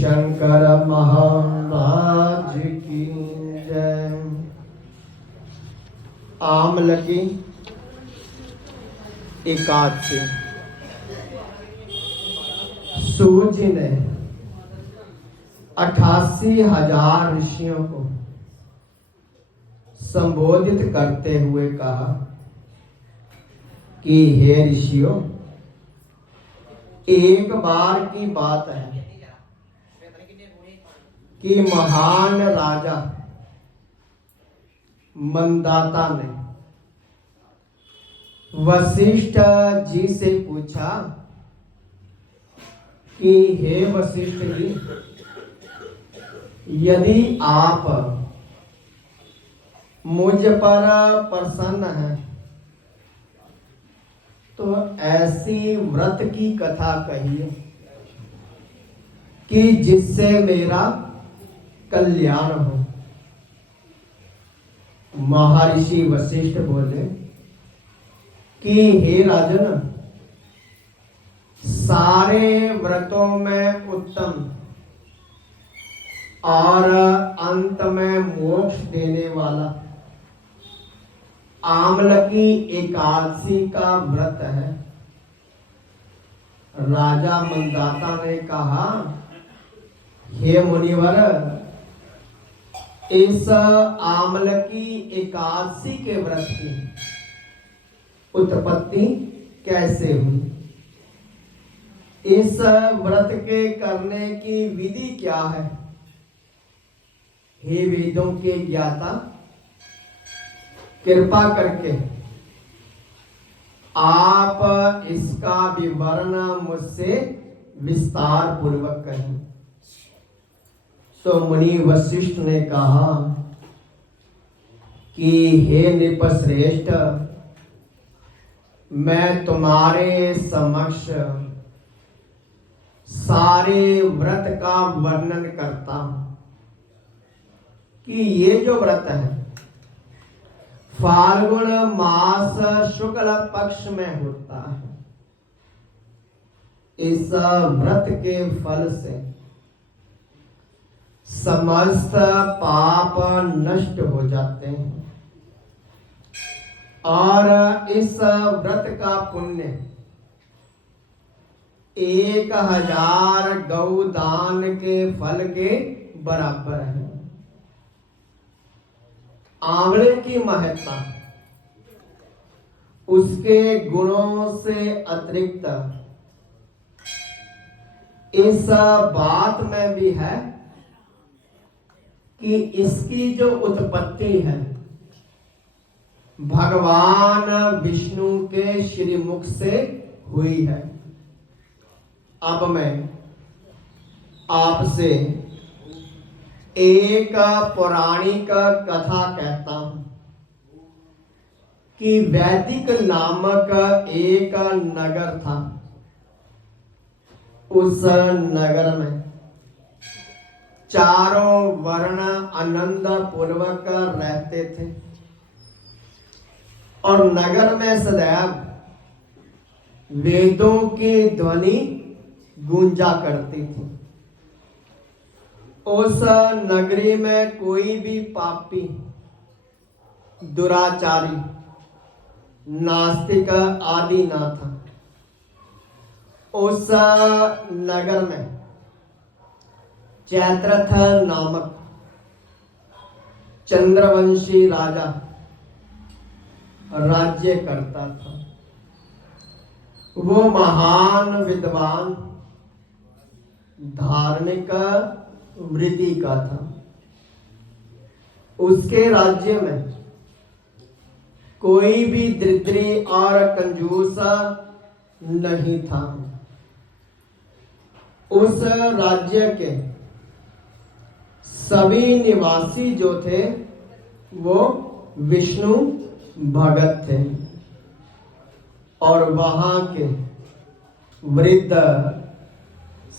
शंकर महाराज की जय। आमलकी एकादशी। सूर्य जी ने 88,000 ऋषियों को संबोधित करते हुए कहा कि हे ऋषियों, एक बार की बात है कि महान राजा मंदाता ने वशिष्ठ जी से पूछा कि हे वशिष्ठ जी, यदि आप मुझ पर प्रसन्न हैं तो ऐसी व्रत की कथा कहिए कि जिससे मेरा कल्याण हो। महर्षि वशिष्ठ बोले कि हे राजन, सारे व्रतों में उत्तम और अंत में मोक्ष देने वाला आमलकी एकादशी का व्रत है। राजा मंदाता ने कहा, हे मुनिवर, इस आमलकी एकादशी के व्रत की उत्पत्ति कैसे हुई? इस व्रत के करने की विधि क्या है? हे वेदों के ज्ञाता, कृपा करके आप इसका विवरण मुझसे विस्तार पूर्वक कहें। तो मुनि वशिष्ठ ने कहा कि हे नृपश्रेष्ठ, मैं तुम्हारे समक्ष सारे व्रत का वर्णन करता हूं कि ये जो व्रत है फाल्गुन मास शुक्ल पक्ष में होता है। इस व्रत के फल से समस्त पाप नष्ट हो जाते हैं और इस व्रत का पुण्य 1000 गौदान के फल के बराबर है। आंवले की महत्ता उसके गुणों से अतिरिक्त इस बात में भी है कि इसकी जो उत्पत्ति है भगवान विष्णु के श्रीमुख से हुई है। अब मैं आपसे एक पौराणिक कथा कहता हूं कि वैदिक नामक एक नगर था। उस नगर में चारों वर्ण आनंद पूर्वक रहते थे और नगर में सदैव वेदों की ध्वनि गूंजा करती थी। उस नगरी में कोई भी पापी, दुराचारी, नास्तिक आदि ना था। उस नगर में चैत्रथ नामक चंद्रवंशी राजा राज्य करता था। वो महान विद्वान, धार्मिक वृत्ति का था। उसके राज्य में कोई भी दरिद्री और कंजूस नहीं था। उस राज्य के सभी निवासी जो थे वो विष्णु भगत थे और वहां के वृद्ध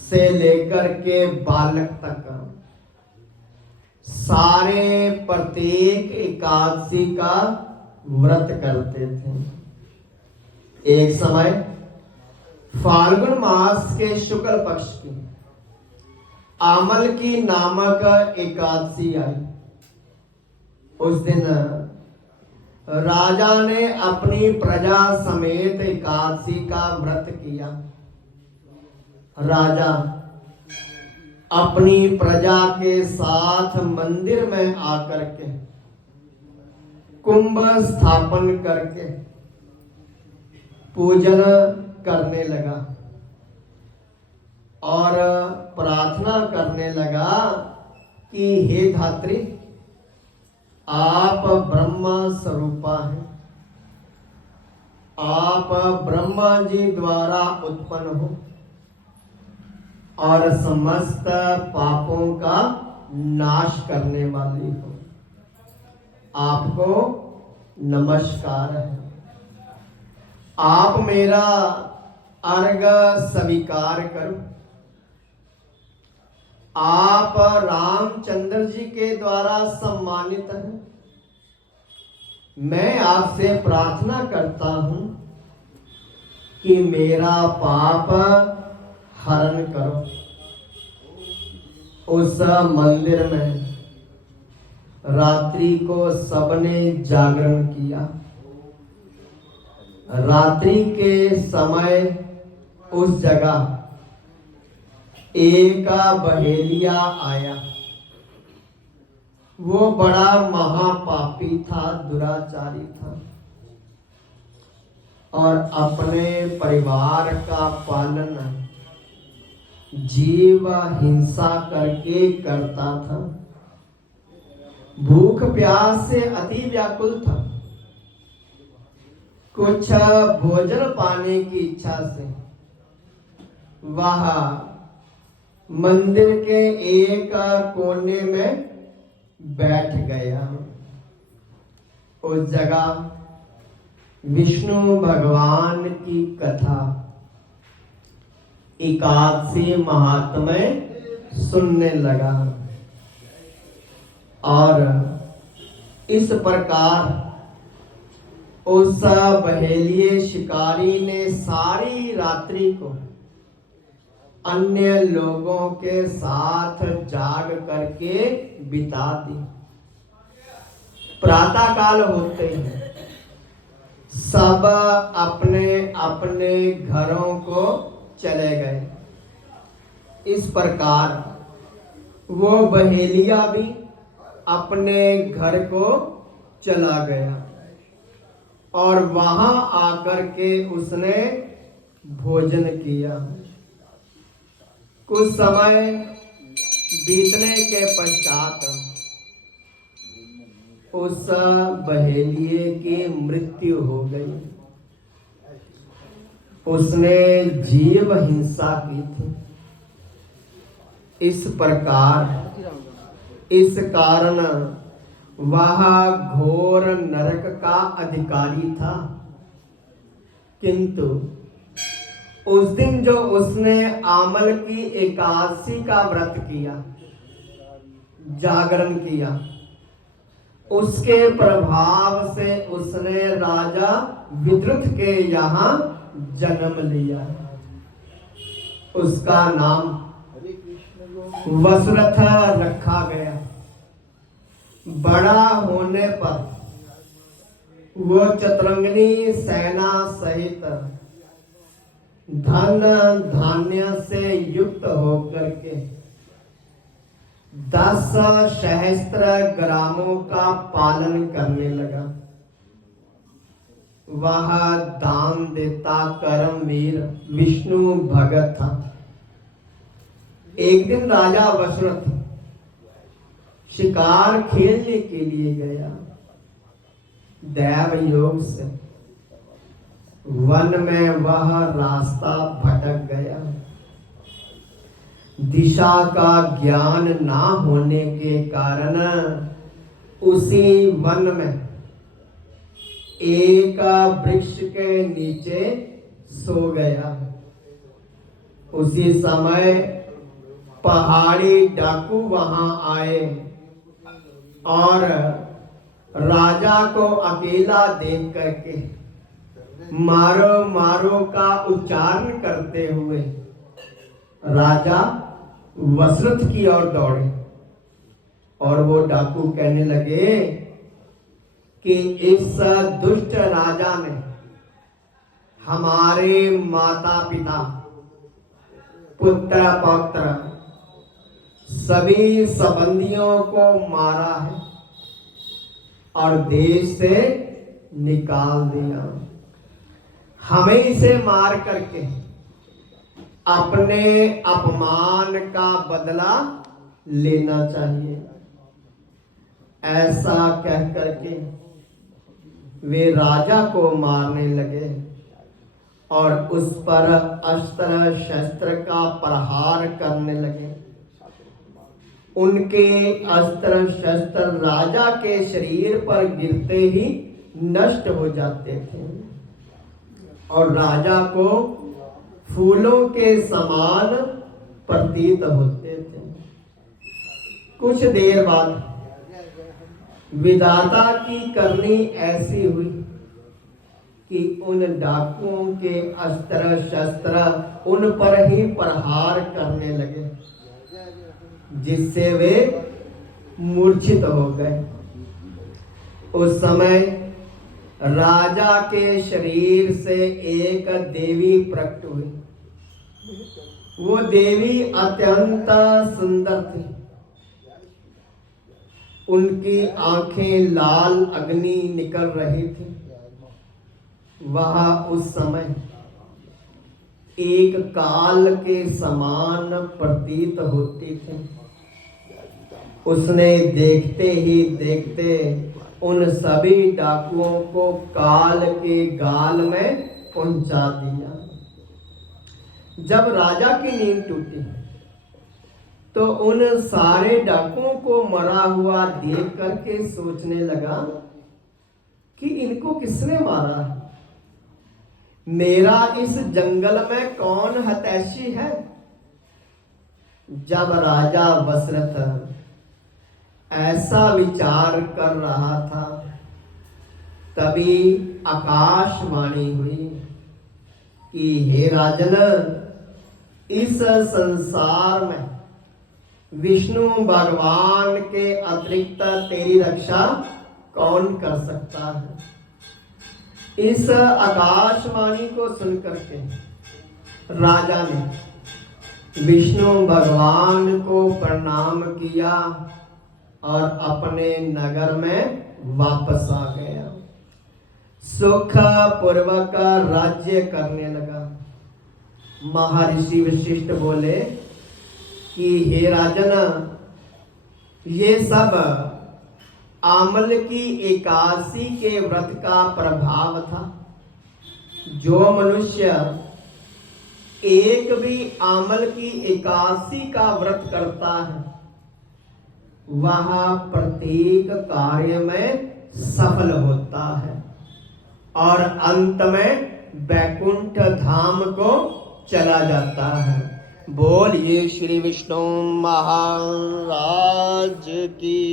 से लेकर के बालक तक सारे प्रत्येक एकादशी का व्रत करते थे। एक समय फाल्गुन मास के शुक्ल पक्ष की आमल की नामक एकादशी आई। उस दिन राजा ने अपनी प्रजा समेत एकादशी का व्रत किया। राजा अपनी प्रजा के साथ मंदिर में आकर के कुंभ स्थापन करके पूजन करने लगा और प्रार्थना करने लगा कि हे धात्री, आप ब्रह्म स्वरूपा हैं, आप ब्रह्मा जी द्वारा उत्पन्न हो और समस्त पापों का नाश करने वाली हो। आपको नमस्कार है। आप मेरा अर्घ स्वीकार करो। आप रामचंद्र जी के द्वारा सम्मानित हैं। मैं आपसे प्रार्थना करता हूं कि मेरा पाप हरण करो। उस मंदिर में रात्रि को सबने जागरण किया। रात्रि के समय उस जगह एक बहेलिया आया। वो बड़ा महापापी था, दुराचारी था और अपने परिवार का पालन जीव हिंसा करके करता था। भूख प्यास से अति व्याकुल था। कुछ भोजन पाने की इच्छा से वह मंदिर के एक कोने में बैठ गया। उस जगह विष्णु भगवान की कथा एकादशी महात्म्य सुनने लगा और इस प्रकार उस बहेलिए शिकारी ने सारी रात्रि को अन्य लोगों के साथ जाग करके बिता दी। प्रातः काल होते हैं सब अपने अपने घरों को चले गए। इस प्रकार वो बहेलिया भी अपने घर को चला गया और वहां आकर के उसने भोजन किया। कुछ समय बीतने के पश्चात उस बहेलिए की मृत्यु हो गई। उसने जीव हिंसा की थी। इस प्रकार इस कारण वह घोर नरक का अधिकारी था। किंतु उस दिन जो उसने आमल की एकादशी का व्रत किया, जागरण किया, उसके प्रभाव से उसने राजा विद्रुत के यहाँ जन्म लिया। उसका नाम वसुरथ रखा गया। बड़ा होने पर वो चतुरंगिनी सेना सहित धन धान्य से युक्त होकर के 10 सहस्त्र ग्रामों का पालन करने लगा। वह दान देता कर्मवीर विष्णु भगत था। एक दिन राजा वसुरथ शिकार खेलने के लिए गया। दैव योग से वन में वह रास्ता भटक गया। दिशा का ज्ञान ना होने के कारण उसी वन में एक वृक्ष के नीचे सो गया। उसी समय पहाड़ी डाकू वहां आए और राजा को अकेला देख करके मारो मारो का उच्चारण करते हुए राजा वसरथ की ओर दौड़े और वो डाकू कहने लगे कि इस दुष्ट राजा ने हमारे माता पिता, पुत्र पौत्र सभी संबंधियों को मारा है और देश से निकाल दिया। हमें इसे मार करके अपने अपमान का बदला लेना चाहिए। ऐसा कह करके वे राजा को मारने लगे और उस पर अस्त्र शस्त्र का प्रहार करने लगे। उनके अस्त्र शस्त्र राजा के शरीर पर गिरते ही नष्ट हो जाते थे और राजा को फूलों के समान प्रतीत होते थे। कुछ देर बाद विधाता की करनी ऐसी हुई कि उन डाकुओं के अस्त्र शस्त्र उन पर ही प्रहार करने लगे, जिससे वे मूर्छित हो गए। उस समय राजा के शरीर से एक देवी प्रकट हुई। वो देवी अत्यंत सुंदर थी। उनकी आंखें लाल अग्नि निकल रही थी। वह उस समय एक काल के समान प्रतीत होती थी। उसने देखते ही देखते उन सभी डाकुओं को काल के गाल में पहुंचा दिया। जब राजा की नींद टूटी तो उन सारे डाकुओं को मरा हुआ देख करके सोचने लगा कि इनको किसने मारा? मेरा इस जंगल में कौन हतैशी है? जब राजा वसरथ ऐसा विचार कर रहा था, तभी आकाशवाणी हुई कि हे राजन, इस संसार में विष्णु भगवान के अतिरिक्त तेरी रक्षा कौन कर सकता है? इस आकाशवाणी को सुनकर के राजा ने विष्णु भगवान को प्रणाम किया और अपने नगर में वापस आ गया। सुख पूर्वक राज्य करने लगा। महर्षि वशिष्ठ बोले कि हे राजन, ये सब आमल की एकादशी के व्रत का प्रभाव था। जो मनुष्य एक भी आमल की एकादशी का व्रत करता है, वह प्रत्येक कार्य में सफल होता है और अंत में वैकुंठ धाम को चला जाता है। बोलिए श्री विष्णु महाराज की।